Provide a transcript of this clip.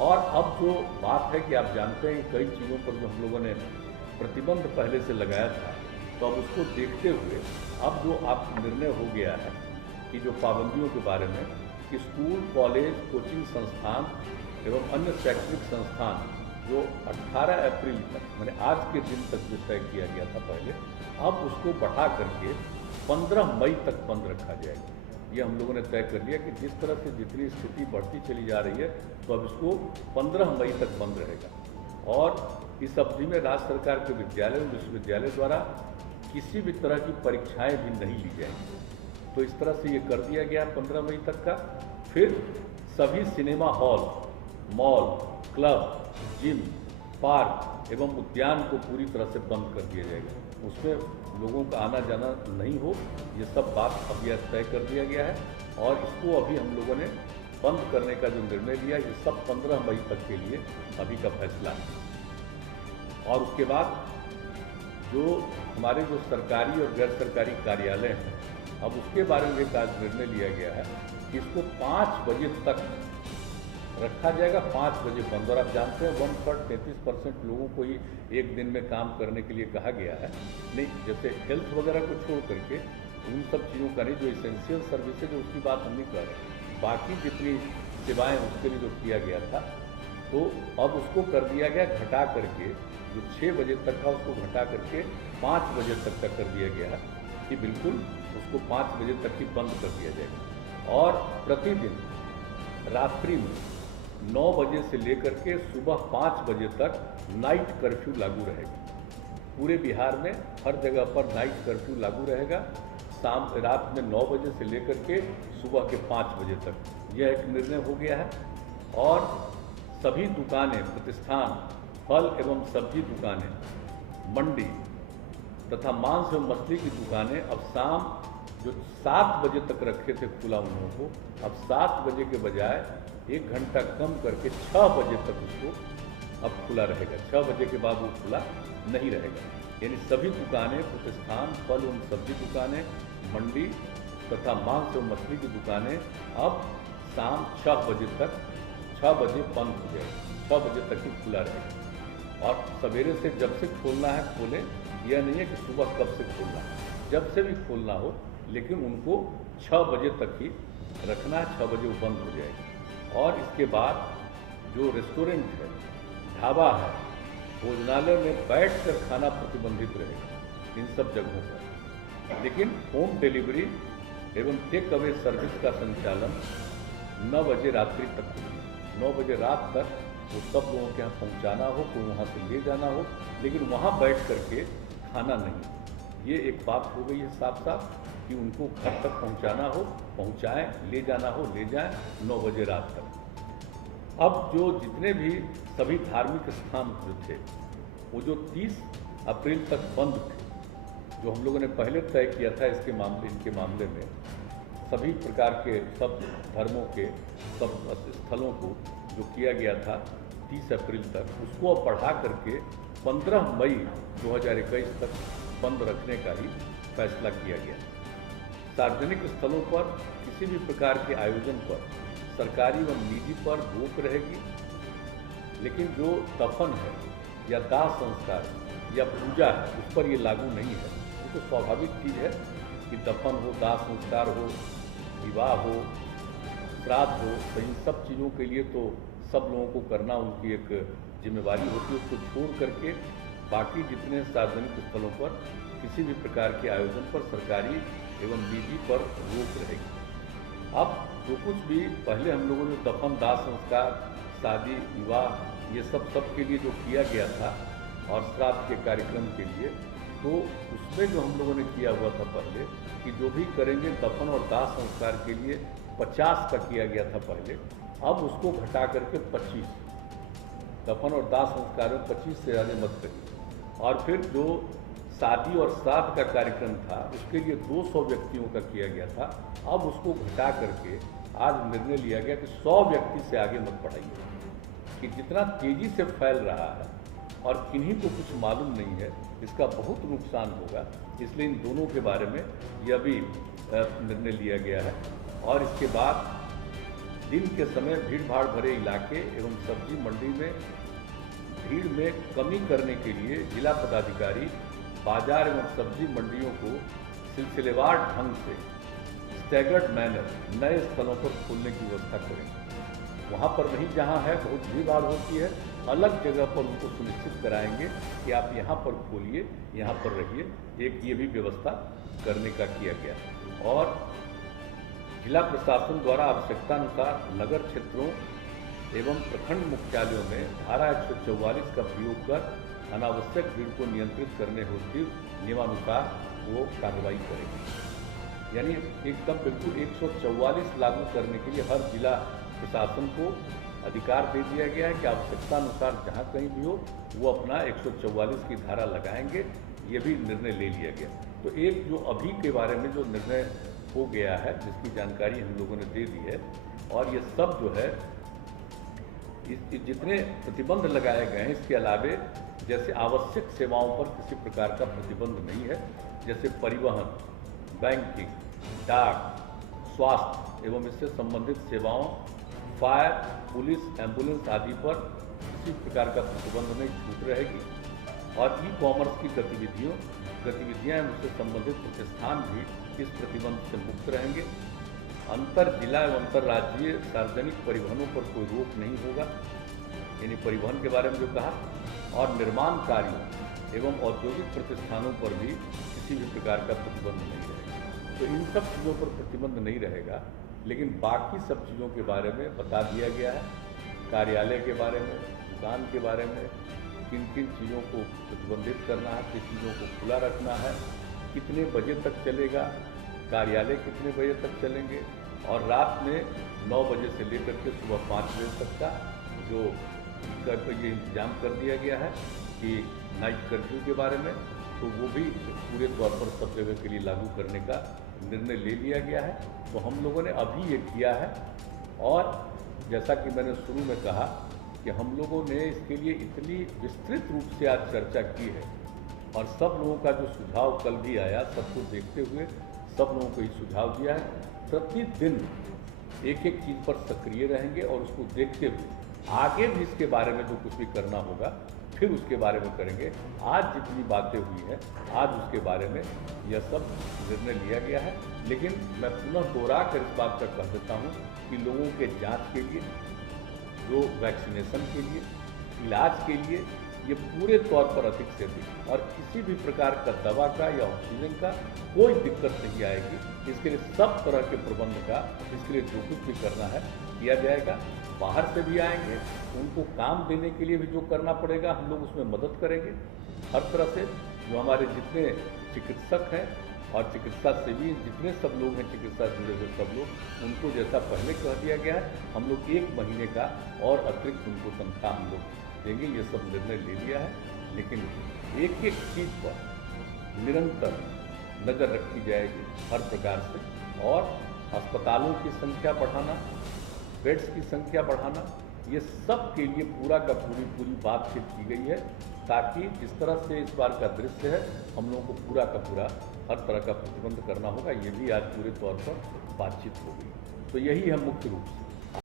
और अब जो बात है कि आप जानते हैं कई चीज़ों पर जो हम लोगों ने प्रतिबंध पहले से लगाया था, तो अब उसको देखते हुए अब जो आप निर्णय हो गया है कि जो पाबंदियों के बारे में कि स्कूल, कॉलेज, कोचिंग संस्थान एवं अन्य शैक्षणिक संस्थान जो 18 अप्रैल तक मैंने आज के दिन तक जो तय किया गया था पहले, अब उसको बढ़ा करके 15 मई तक बंद रखा जाएगा। ये हम लोगों ने तय कर लिया कि जिस तरह से जितनी स्थिति बढ़ती चली जा रही है, तो अब इसको 15 मई तक बंद रहेगा। और इस अवधि में राज्य सरकार के विद्यालय और विश्वविद्यालय द्वारा किसी भी तरह की परीक्षाएं भी नहीं ली जाएंगी। तो इस तरह से ये कर दिया गया 15 मई तक का। फिर सभी cinema hall, mall, club, gym, park एवं उद्यान को पूरी तरह से बंद कर दिया जाएगा। उसमें लोगों का आना जाना नहीं हो, ये सब बात अब यह तय कर दिया गया है। और इसको अभी हम लोगों ने बंद करने का जो निर्णय लिया, ये सब 15 मई तक के लिए अभी का फैसला है। और उसके बाद जो हमारे जो सरकारी और गैर सरकारी कार्यालय हैं, अब उसके बारे में एक आज निर्णय लिया गया है कि इसको 5 बजे तक रखा जाएगा, 5 बजे बंद। और आप जानते हैं 33% लोगों को ही एक दिन में काम करने के लिए कहा गया है। नहीं, जैसे हेल्थ वगैरह को छोड़ करके उन सब चीज़ों का नहीं, जो इसेंशियल सर्विसेज है उसकी बात हम नहीं कर रहे, बाकी जितनी सेवाएं उसके लिए जो किया गया था, तो अब उसको कर दिया गया घटा करके, जो 6 बजे तक था उसको घटा करके 5 बजे तक का कर दिया गया है कि बिल्कुल उसको 5 बजे तक ही बंद कर दिया जाएगा। और प्रतिदिन रात्रि में 9 बजे से लेकर के सुबह 5 बजे तक नाइट कर्फ्यू लागू रहेगा। पूरे बिहार में हर जगह पर नाइट कर्फ्यू लागू रहेगा, रात में 9 बजे से लेकर के सुबह के 5 बजे तक। यह एक निर्णय हो गया है। और सभी दुकानें, प्रतिष्ठान, फल एवं सब्जी दुकानें, मंडी तथा मांस एवं मछली की दुकानें अब शाम जो 7 बजे तक रखे थे खुला उन लोगों को, अब 7 बजे के बजाय 1 घंटा कम करके 6 बजे तक उसको अब खुला रहेगा। 6 बजे के बाद वो खुला नहीं रहेगा। यानी सभी दुकानें, प्रतिष्ठान, फल एवं सब्जी दुकानें, मंडी तथा मांस एवं मछली की दुकानें अब शाम 6 बजे तक, 6 बजे बंद हो जाएगी, 6 बजे तक ही खुला रहेगा। और सवेरे से जब से खोलना है खोलें, यह नहीं है कि सुबह कब से खोलना है, जब से भी खोलना हो, लेकिन उनको 6 बजे तक ही रखना है, 6 बजे वो बंद हो जाएगी। और इसके बाद जो रेस्टोरेंट है, ढाबा है, भोजनालय में बैठकर खाना प्रतिबंधित रहेगा इन सब जगहों पर। लेकिन होम डिलीवरी एवं टेक अवे सर्विस का संचालन 9 बजे रात्रि तक होगी। 9 बजे रात तक वो सब लोगों के यहाँ पहुँचाना हो, कोई वहाँ से ले जाना हो, लेकिन वहाँ बैठ करके खाना नहीं। ये एक बात हो गई है साफ साफ कि उनको घर तक पहुँचाना हो पहुँचाएँ, ले जाना हो ले जाएँ, 9 बजे रात तक। अब जो जितने भी सभी धार्मिक स्थान जो थे, वो जो 30 अप्रैल तक बंद थे, जो हम लोगों ने पहले तय किया था इनके मामले में, सभी प्रकार के सब धर्मों के सब स्थलों को जो किया गया था 30 अप्रैल तक, उसको अब बढ़ा करके 15 मई 2021 तक बंद रखने का ही फैसला किया गया। सार्वजनिक स्थलों पर किसी भी प्रकार के आयोजन पर सरकारी व निजी पर रोक रहेगी, लेकिन जो दफन है या दाह संस्कार या पूजा है उस पर ये लागू नहीं है। ये तो स्वाभाविक चीज़ है कि दफन हो, दाह संस्कार हो, विवाह हो, श्राद्ध हो, तो इन सब चीज़ों के लिए तो सब लोगों को करना उनकी एक जिम्मेवारी होती है। उसको छोड़ करके बाकी जितने सार्वजनिक स्थलों पर किसी भी प्रकार के आयोजन पर सरकारी एवं निजी पर रोक रहेगी। अब जो कुछ भी पहले हम लोगों ने दफन, दाह संस्कार, शादी, विवाह, ये सब के लिए जो किया गया था और श्राद्ध के कार्यक्रम के लिए, तो उसमें जो हम लोगों ने किया हुआ था पहले कि जो भी करेंगे दफन और दाह संस्कार के लिए 50 का किया गया था पहले, अब उसको घटा करके 25, दफन और दाह संस्कार में 25 से ज़्यादा मत करिए। और फिर जो शादी और श्राद्ध का कार्यक्रम था उसके लिए 200 व्यक्तियों का किया गया था, अब उसको घटा करके आज निर्णय लिया गया कि 100 व्यक्ति से आगे मत बढ़ाइए। कि जितना तेज़ी से फैल रहा है और किन्हीं को कुछ मालूम नहीं है, इसका बहुत नुकसान होगा, इसलिए इन दोनों के बारे में यह भी निर्णय लिया गया है। और इसके बाद दिन के समय भीड़ भाड़ भरे इलाके एवं सब्जी मंडी में भीड़ में कमी करने के लिए जिला पदाधिकारी बाजार एवं सब्जी मंडियों को सिलसिलेवार ढंग से स्टैगर्ड मैनर नए स्थलों पर खोलने की व्यवस्था करेंगे। वहाँ पर नहीं जहाँ है बहुत भीड़ भाड़ होती है, अलग जगह पर उनको सुनिश्चित कराएंगे कि आप यहाँ पर खोलिए, यहाँ पर रहिए। एक ये भी व्यवस्था करने का किया गया। और जिला प्रशासन द्वारा आवश्यकतानुसार नगर क्षेत्रों एवं प्रखंड मुख्यालयों में धारा 144 का प्रयोग कर अनावश्यक भीड़ को नियंत्रित करने हेतु नियमानुसार वो कार्रवाई करेंगे। यानी एकदम बिल्कुल 144 लागू करने के लिए हर जिला प्रशासन को अधिकार दे दिया गया है कि आवश्यकतानुसार जहाँ कहीं भी हो वो अपना 144 की धारा लगाएंगे। ये भी निर्णय ले लिया गया। तो एक जो अभी के बारे में जो निर्णय हो गया है, जिसकी जानकारी हम लोगों ने दे दी है, और ये सब जो है जितने प्रतिबंध लगाए गए हैं, इसके अलावे जैसे आवश्यक सेवाओं पर किसी प्रकार का प्रतिबंध नहीं है, जैसे परिवहन, बैंकिंग, डाक, स्वास्थ्य एवं इससे संबंधित सेवाओं, फायर, पुलिस, एम्बुलेंस आदि पर किसी प्रकार का प्रतिबंध नहीं, छूट रहेगी। और ई कॉमर्स की गतिविधियां एवं उससे संबंधित प्रतिष्ठान भी इस प्रतिबंध से मुक्त रहेंगे। अंतर जिला एवं अंतर्राज्यीय सार्वजनिक परिवहनों पर कोई रोक नहीं होगा, यानी परिवहन के बारे में जो कहा, और निर्माण कार्यों एवं औद्योगिक प्रतिष्ठानों पर भी किसी भी प्रकार का प्रतिबंध नहीं रहेगा। तो इन सब चीज़ों पर प्रतिबंध नहीं रहेगा, लेकिन बाकी सब चीज़ों के बारे में बता दिया गया है। कार्यालय के बारे में, दुकान के बारे में, किन किन चीज़ों को प्रतिबंधित करना है, किस चीज़ों को खुला रखना है, कितने बजे तक चलेगा, कार्यालय कितने बजे तक चलेंगे, और रात में 9 बजे से लेकर के सुबह 5 बजे तक का जो ये इंतजाम कर दिया गया है कि नाइट कर्फ्यू के बारे में, तो वो भी पूरे तौर पर सब जगह के लिए लागू करने का निर्णय ले लिया गया है। तो हम लोगों ने अभी ये किया है, और जैसा कि मैंने शुरू में कहा कि हम लोगों ने इसके लिए इतनी विस्तृत रूप से आज चर्चा की है, और सब लोगों का जो सुझाव कल भी आया, सबको देखते हुए सब लोगों को ये सुझाव दिया है। प्रतिदिन एक एक चीज़ पर सक्रिय रहेंगे, और उसको देखते हुए आगे भी इसके बारे में जो कुछ भी करना होगा फिर उसके बारे में करेंगे। आज जितनी बातें हुई हैं, आज उसके बारे में यह सब निर्णय लिया गया है। लेकिन मैं पुनः दोहरा कर इस बात का कह देता हूँ कि लोगों के जांच के लिए, जो वैक्सीनेशन के लिए, इलाज के लिए, ये पूरे तौर पर अधिक से अधिक, और किसी भी प्रकार का दवा का या ऑक्सीजन का कोई दिक्कत नहीं आएगी। इसके लिए सब तरह के प्रबंध का, इसके लिए जो कुछ भी करना है किया जाएगा। बाहर से भी आएंगे, उनको काम देने के लिए भी जो करना पड़ेगा हम लोग उसमें मदद करेंगे हर तरह से। जो हमारे जितने चिकित्सक हैं और चिकित्सा सेवी जितने सब लोग हैं, चिकित्सा जुड़े हुए सब लोग, उनको जैसा पहले कह दिया गया है, हम लोग 1 महीने का और अतिरिक्त उनको तनख्वाह हम लोग देंगे। ये सब निर्णय ले लिया है, लेकिन एक एक चीज़ पर निरंतर नज़र रखी जाएगी हर प्रकार से। और अस्पतालों की संख्या बढ़ाना, बेड्स की संख्या बढ़ाना, ये सब के लिए पूरा का पूरी बातचीत की गई है, ताकि जिस तरह से इस बार का दृश्य है, हम लोगों को पूरा का पूरा हर तरह का प्रतिबंध करना होगा। ये भी आज पूरे तौर पर बातचीत होगी। तो यही है मुख्य रूप से।